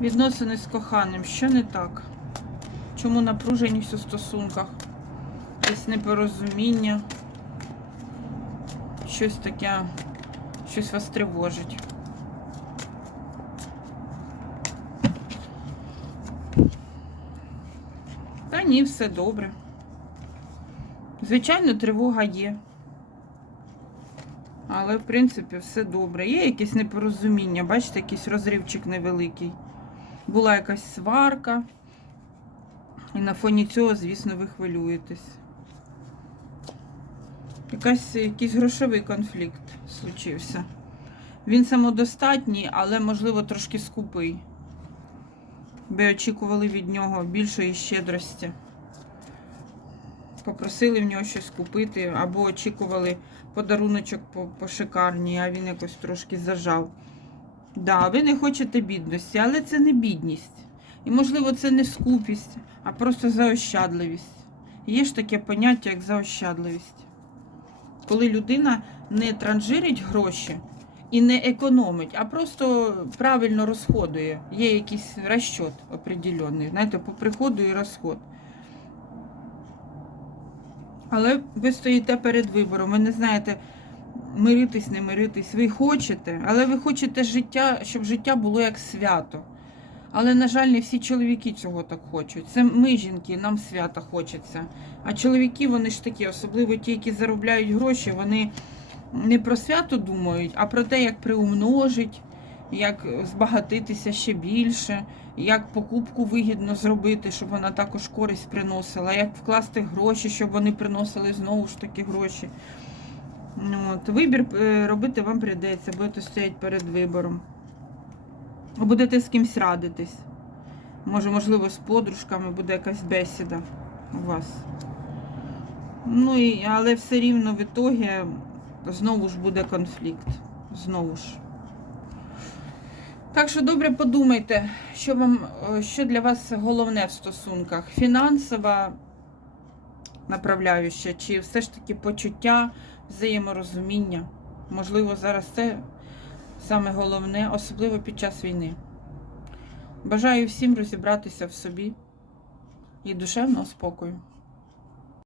Відносини з коханим. Що не так? Чому напруженість у стосунках? Якесь непорозуміння. Щось таке, щось вас тривожить. Та ні, все добре. Звичайно, тривога є. Але, в принципі, все добре. Є якесь непорозуміння, бачите, якийсь розривчик невеликий. Була якась сварка. І на фоні цього, звісно, ви хвилюєтесь. Якась, якийсь грошовий конфлікт случився. Він самодостатній, але, можливо, трошки скупий. Ви очікували від нього більшої щедрості. Попросили в нього щось купити, або очікували подаруночок по, по шикарній, а він якось трошки зажав. Да, ви не хочете бідності, але це не бідність. І, можливо, це не скупість, а просто заощадливість. Є ж таке поняття, як заощадливість. Коли людина не транжирить гроші і не економить, а просто правильно розходує. Є якийсь розчот определенний, знаєте, по приходу і розход. Але ви стоїте перед вибором, ви не знаєте, миритись, не миритись. Ви хочете, але ви хочете життя, щоб життя було як свято. Але, на жаль, не всі чоловіки цього так хочуть. Це ми, жінки, нам свята хочеться. А чоловіки, вони ж такі, особливо ті, які заробляють гроші, вони не про свято думають, а про те, як приумножить, як збагатитися ще більше, як покупку вигідно зробити, щоб вона також користь приносила, як вкласти гроші, щоб вони приносили знову ж таки гроші. От, вибір е, робити вам прийдеться, будете стояти перед вибором. Будете з кимсь радитись. Може, можливо, з подружками буде якась бесіда у вас. Ну, і, але все рівно в ітогі знову ж буде конфлікт. Знову ж. Так що добре подумайте, що вам, е, що для вас головне в стосунках. Фінансова направляюча, чи все ж таки почуття, взаєморозуміння. Можливо, зараз це саме головне, особливо під час війни. Бажаю всім розібратися в собі і душевного спокою.